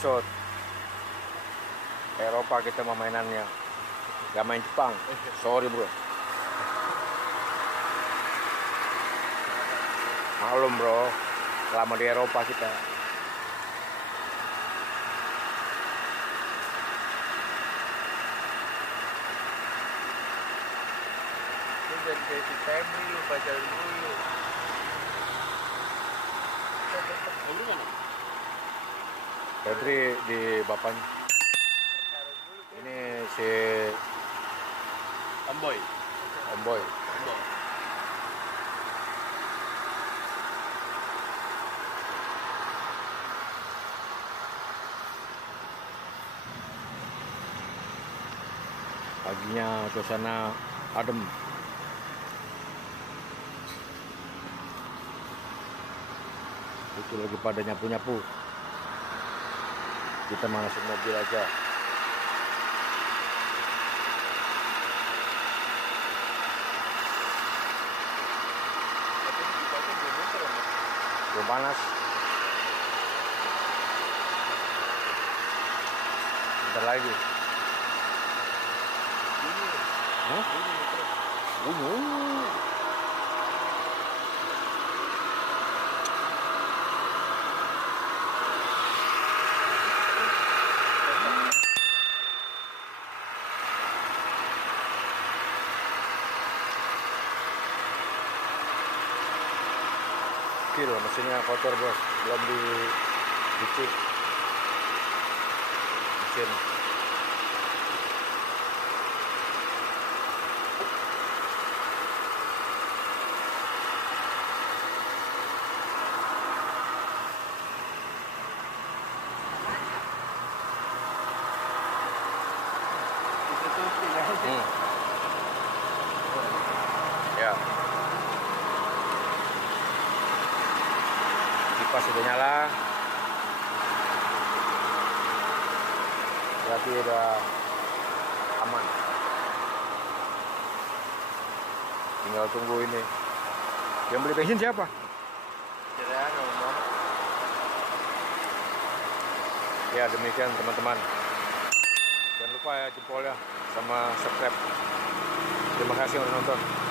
episode Eropa kita mainannya, gak main Jepang. Sorry bro. Maklum bro, lama di Eropa kita. Lu dari si Febri lu pacaran dulu. Lu mana? Febri di bapaknya. Ini si Om Boy. Om Boy. Paginya suasana adem. Itu lagi pada nyapu-nyapu. Kita manasin mobil aja. Belum panas. Bentar lagi. Hah? Kilo mesinnya kotor bos, belum dicuci mesin. Ya. Kipas sudah nyala. Berarti udah aman. Tinggal tunggu ini. Yang beli bensin siapa? Ya demikian teman-teman. Jangan lupa ya jempolnya sama subscribe. Terima kasih udah nonton.